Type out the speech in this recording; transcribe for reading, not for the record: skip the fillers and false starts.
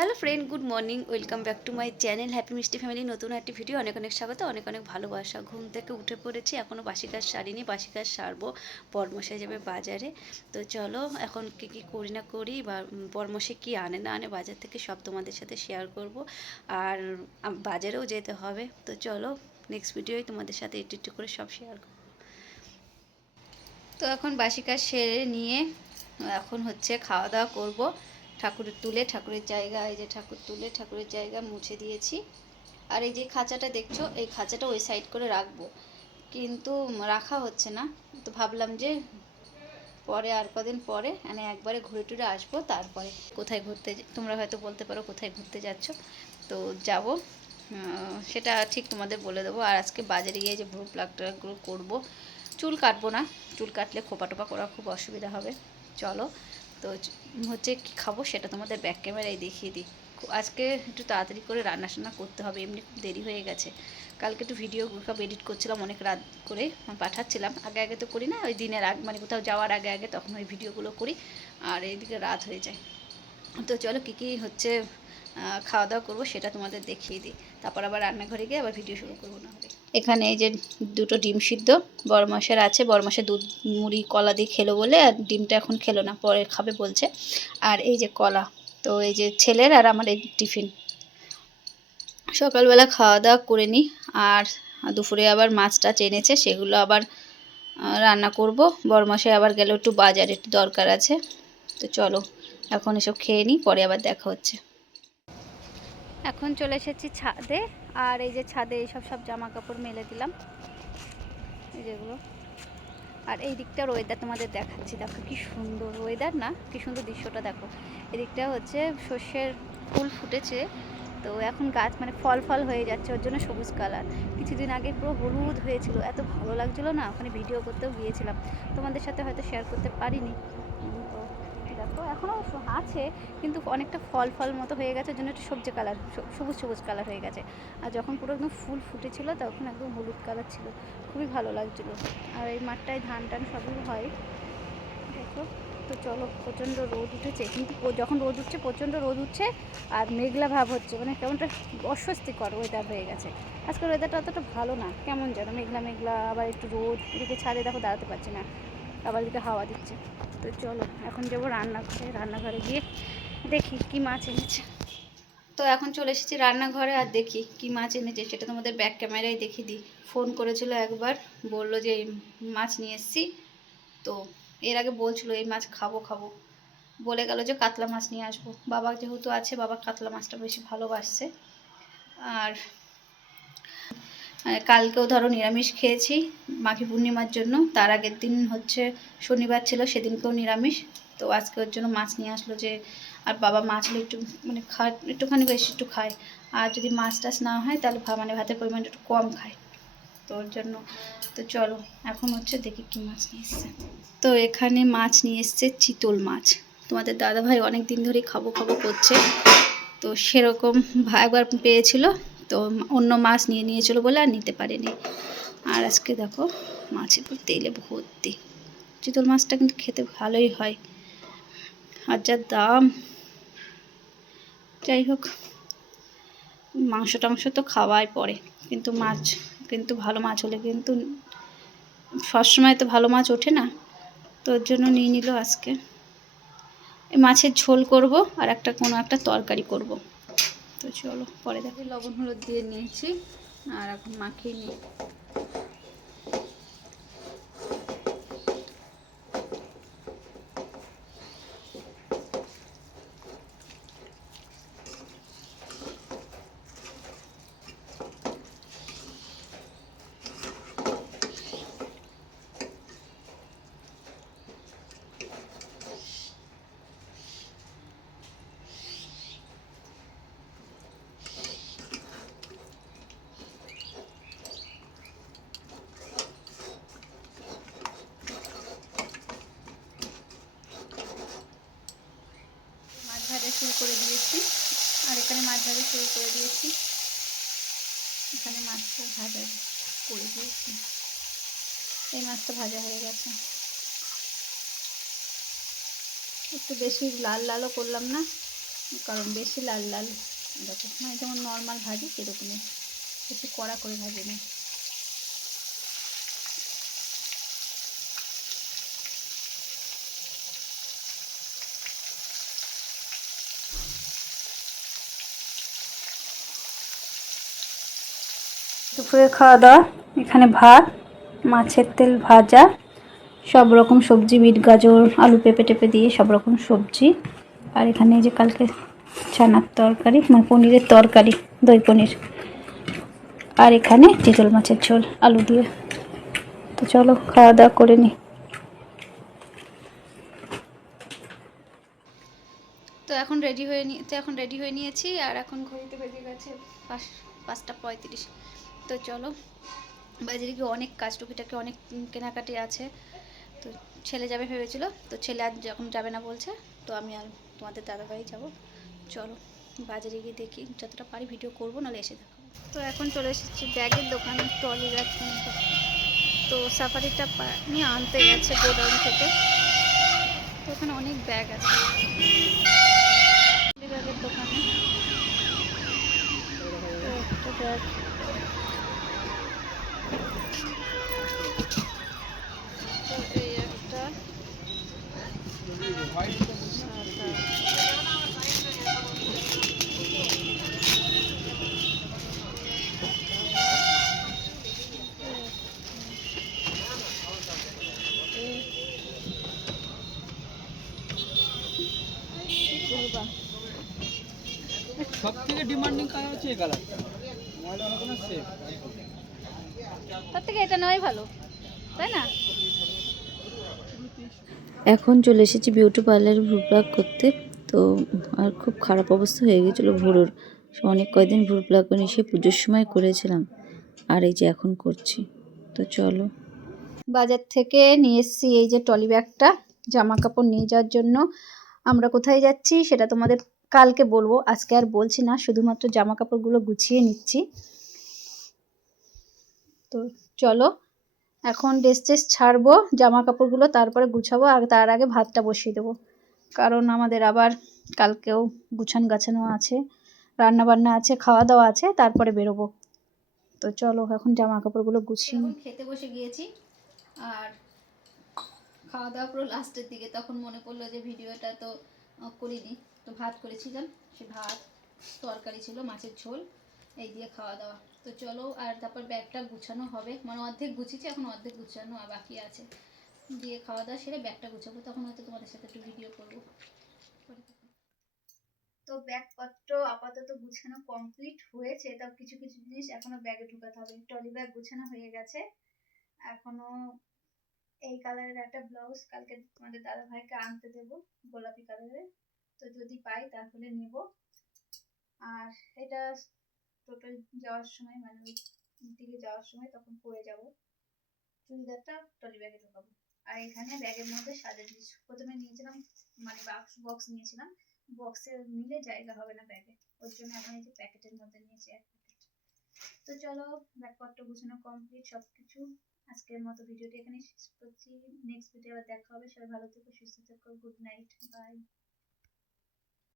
Hello friend, good morning. Welcome back to my channel happy মিষ্টি family. নতুন একটি video, অনেক অনেক স্বাগত, অনেক অনেক ভালোবাসা। ঘুম থেকে উঠে পড়েছি, এখনও বাসি কাজ সারিনি। বাসি কাজ সারবো, বরমশাই যাবে বাজারে। তো চলো এখন কী কী করি না করি, বা বরমশাই কী আনে না আনে বাজার থেকে, সব তোমাদের সাথে শেয়ার করব। আর বাজারেও যেতে হবে, তো চলো নেক্সট ভিডিওয় তোমাদের সাথে একটু একটু করে সব শেয়ার করবো। তো এখন বাসি কাজ সেরে নিয়ে এখন হচ্ছে খাওয়া দাওয়া করবো। ঠাকুরের তুলে ঠাকুরের জায়গা, এই যে ঠাকুর তুলে ঠাকুরের জায়গা মুছে দিয়েছি। আর এই যে খাঁচাটা দেখছো, এই খাঁচাটা ওই সাইড করে রাখবো, কিন্তু রাখা হচ্ছে না। তো ভাবলাম যে পরে আর কদিন পরে মানে একবারে ঘুরে টুরে আসবো। তারপরে কোথায় ঘুরতে, তোমরা হয়তো বলতে পারো কোথায় ঘুরতে যাচ্ছ, তো যাব, সেটা ঠিক তোমাদের বলে দেবো। আর আজকে বাজারে গিয়ে যে ভ্রু প্লাগটাগুলো করবো, চুল কাটবো না, চুল কাটলে খোপা টোপা করা খুব অসুবিধা হবে। চলো, তো হচ্ছে কী খাবো সেটা তোমাদের ব্যাক ক্যামেরায় দেখিয়ে দিই। আজকে একটু তাড়াতাড়ি করে রান্না টান্না করতে হবে, এমনি খুব দেরি হয়ে গেছে। কালকে একটু ভিডিও সব এডিট করছিলাম, অনেক রাত করে পাঠাচ্ছিলাম। আগে আগে তো করি না, ওই দিনের আগে মানে কোথাও যাওয়ার আগে আগে তখন ওই ভিডিওগুলো করি, আর এইদিকে রাত হয়ে যায়। তো চলো কী কী হচ্ছে খাওয়া দাওয়া করবো সেটা তোমাদের দেখিয়ে দিই, তারপর আবার রান্নাঘরে গিয়ে আবার ভিডিও শুরু করবো না হলে। এখানে এই যে দুটো ডিম সিদ্ধ বড় মাসের আছে, বড় মাসের দুধ মুড়ি কলা দিয়ে খেলো বলে, আর ডিমটা এখন খেলো না, পরে খাবে বলছে। আর এই যে কলা, তো এই যে ছেলের আর আমার এই টিফিন। সকালবেলা খাওয়া দাওয়া করে নিই, আর দুপুরে আবার মাছটা এনেছে, সেগুলো আবার রান্না করব। বড়মশাই আবার গেল একটু বাজারে, একটু দরকার আছে। তো চলো এখন এসব খেয়ে নিই, পরে আবার দেখা হচ্ছে। এখন চলে এসেছি ছাদে, আর এই যে ছাদে এইসব সব জামা কাপড় মেলে দিলাম, এই যেগুলো। আর এই দিকটার ওয়েদার তোমাদের দেখাচ্ছি, দেখো কি সুন্দর ওয়েদার না, কি সুন্দর দৃশ্যটা দেখো। এদিকটা হচ্ছে সর্ষের ফুল ফুটেছে, তো এখন গাছ মানে ফল ফল হয়ে যাচ্ছে, ওর জন্য সবুজ কালার। কিছুদিন আগে পুরো হলুদ হয়েছিল, এত ভালো লাগছিলো না, ওখানে ভিডিও করতেও গিয়েছিলাম, তোমাদের সাথে হয়তো শেয়ার করতে পারিনি। তো দেখো এখনও আছে, কিন্তু অনেকটা ফল ফল মতো হয়ে গেছে, ওর জন্য একটু সবজি কালার, সবুজ সবুজ কালার হয়ে গেছে। আর যখন পুরো একদম ফুল ফুটেছিল তখন একদম হলুদ কালার ছিল, খুবই ভালো লাগছিলো। আর এই মাঠটায় ধান টান সবই হয় দেখো। তো চলো, প্রচণ্ড রোদ উঠেছে, কিন্তু যখন রোদ উঠছে প্রচণ্ড রোদ উঠছে, আর মেঘলা ভাব হচ্ছে, মানে কেমনটা অস্বস্তিকর ওয়েদার হয়ে গেছে। আজকের ওয়েদারটা অতটা ভালো না, কেমন যেন মেঘলা মেঘলা, আবার একটু রোদ, এদিকে ছাদে দেখো দাঁড়াতে পারছি না, আবার এদিকে হাওয়া দিচ্ছে। তো চলো এখন যাবো রান্নাঘরে, রান্নাঘরে গিয়ে দেখি কী মাছ এনেছে। তো এখন চলে এসেছি রান্নাঘরে, আর দেখি কী মাছ এনেছে সেটা তোমাদের ব্যাক ক্যামেরায় দেখিয়ে দিই। ফোন করেছিল একবার, বললো যে এই মাছ নিয়ে এসেছি। তো এর আগে বলছিল এই মাছ খাবো খাবো, বলে গেল যে কাতলা মাছ নিয়ে আসবো। বাবা যেহেতু আছে, বাবা কাতলা মাছটা বেশি ভালোবাসছে। আর কালকেও ধরো নিরামিষ খেয়েছি মাঘী পূর্ণিমার জন্য, তার আগের দিন হচ্ছে শনিবার ছিল, সেদিনকেও নিরামিষ। তো আজকে ওর জন্য মাছ নিয়ে আসলো যে, আর বাবা মাছ হলে একটু মানে একটুখানি বেশি একটু খায়, আর যদি মাছ টাছ না হয় তাহলে মানে ভাতের পরিমাণটা একটু কম খায়, তো ওর জন্য। তো চলো এখন হচ্ছে দেখি কী মাছ নিয়ে এসছে। তো এখানে মাছ নিয়ে এসছে চিতল মাছ, তোমাদের দাদাভাই অনেক দিন ধরেই খাবো খাবো করছে, তো সেরকম একবার পেয়েছিল, তো অন্য মাছ নিয়ে নিয়েছিল বলে আর নিতে পারেনি। আর আজকে দেখো মাছের পুরো তেলে ভর্তি। চিতল মাছটা কিন্তু খেতে ভালোই হয়, আর যা দাম। যাই হোক, মাংস টাংস তো খাওয়াই পড়ে, কিন্তু মাছ, কিন্তু ভালো মাছ হলে কিন্তু সবসময় তো ভালো মাছ ওঠে না, তো ওর জন্য নিয়ে নিল আজকে। এই মাছের ঝোল করব, আর একটা কোনো একটা তরকারি করব। তো চলো পরে দেখি। লবণ হলুদ দিয়ে নিয়েছি, আর এখন মাখিয়ে নিই। মাছ ভাজা শুরু করে দিয়েছি, আর এখানে মাছ ভাজা শুরু করে দিয়েছি, এখানে মাছটা ভাজা করে দিয়েছি। এই মাছটা ভাজা হয়ে গেছে, একটু বেশি লাল লালও করলাম না, কারণ বেশি লাল লাল দেখো, মানে যেমন নর্মাল ভাজি সেরকমই, বেশি কড়া করে ভাজিনি। দুপুরের খাওয়া দাওয়া, এখানে ভাত, মাছের তেল ভাজা, সব রকম সবজি, বিট গাজর আলু পেঁপে টেপে দিয়ে সব রকম সবজি। আর এখানে এই যে কালকে ছানার তরকারি, মানে পনিরের তরকারি, দই পনির। আর এখানে চিতল মাছের ঝোল আলু দিয়ে। তো চলো খাওয়া দাওয়া করে নিই। তো এখন রেডি হয়ে নিয়েছি, আর এখন ঘড়িতে বেজে গেছে 5:35। তো চলো, বাজারে গিয়ে অনেক কাজ, টুকিটাকি অনেক কেনাকাটি আছে। তো ছেলে যাবে ভেবেছিল, তো ছেলে আজ যখন যাবে না বলছে, তো আমি আর তোমাদের দাদাভাই যাব। চলো বাজারে গিয়ে দেখি, যতটা পারি ভিডিও করবো, নাহলে এসে দেখাবো। তো এখন চলে এসেছি ব্যাগের দোকানে, ট্রলি ব্যাগ কিনতে। তো সাফারিটা নিয়ে আনতে গেছে গোডাউন থেকে। তো ওখানে অনেক ব্যাগ আছে ট্রলি ব্যাগের দোকানে। তো একটা ব্যাগ, তো এই একটা সব থেকে ডিমান্ডিং কালার হচ্ছে এই কালারটা, ময়লা হবে না, সেফ। তার থেকে এটা নেওয়াই ভালো, তাই না? এখন চলে এসেছি বিউটি পার্লারে ভ্রু প্লাক করতে। তো আর খুব খারাপ অবস্থা হয়ে গেছিলো ভ্রুর, অনেক কয়দিন ভ্রু প্লাক করে সে পুজোর সময় করেছিলাম, আর এই যে এখন করছি। তো চলো, বাজার থেকে নিয়ে এসেছি এই যে ট্রলি ব্যাগটা, জামা কাপড় নিয়ে যাওয়ার জন্য। আমরা কোথায় যাচ্ছি সেটা তোমাদের কালকে বলবো, আজকে আর বলছি না, শুধুমাত্র জামা কাপড়গুলো গুছিয়ে নিচ্ছি। তো চলো, এখন ড্রেস ট্রেস ছাড়বো, জামা কাপড়গুলো তারপরে গুছাবো, আর তার আগে ভাতটা বসিয়ে দেবো, কারণ আমাদের আবার কালকেও গাছানো আছে, রান্না বান্না আছে, খাওয়া দাওয়া আছে, তারপরে বেরোবো। তো চলো এখন জামা কাপড়গুলো গুছিয়ে নিই। খেতে বসে গিয়েছি, আর খাওয়া দাওয়া পুরো লাস্টের দিকে, তখন মনে পড়লো যে ভিডিওটা তো করিনি। তো ভাত করেছিলাম, সে ভাত, তরকারি ছিল, মাছের ঝোল, এই দিয়ে খাওয়া দাওয়া। তো চলো, আর তারপর ব্যাগটা গুছানো হবে, মানে অর্ধেক গুছিয়েছি, এখন অর্ধেক গুছানো আর বাকি আছে। দিয়ে খাওয়া দাওয়া সেরে ব্যাগটা গুছাবো, তখন হয়তো তোমাদের সাথে একটু ভিডিও করবো। তো ব্যাগপত্র আপাতত গুছানো কমপ্লিট হয়েছে, তাও কিছু কিছু জিনিস এখনো ব্যাগে ঢুকাতে হবে। ট্রলি ব্যাগ গুছানো হয়ে গেছে, এখনো এই কালারের একটা ব্লাউজ কালকে তোমাদের দাদা ভাইকে আনতে দেবো, গোলাপি কালারের। তো যদি পাই তাহলে নেব। আর এটা টোটাল যাওয়ার সময়, মানে ওই দিকে যাওয়ার সময় তখন পরে যাব। চুড়িদারটা ট্রলি ব্যাগে ঢোকাবো। আর এখানে ব্যাগের মধ্যে সাজার জিনিস প্রথমে নিয়েছিলাম, মানে বক্স নিয়েছিলাম, বক্সে নিলে জায়গা হবে না ব্যাগে, ওর জন্য এখন এই যে প্যাকেটের মধ্যে নিয়েছি এক প্যাকেট। তো চলো, ব্যাগপত্র গুছানো কমপ্লিট সবকিছু। আজকের মতো ভিডিওটি এখানে শেষ করছি, নেক্সট ভিডিও আবার দেখা হবে। সবাই ভালো থেকো, সুস্থ থেকো, গুড নাইট, বাই।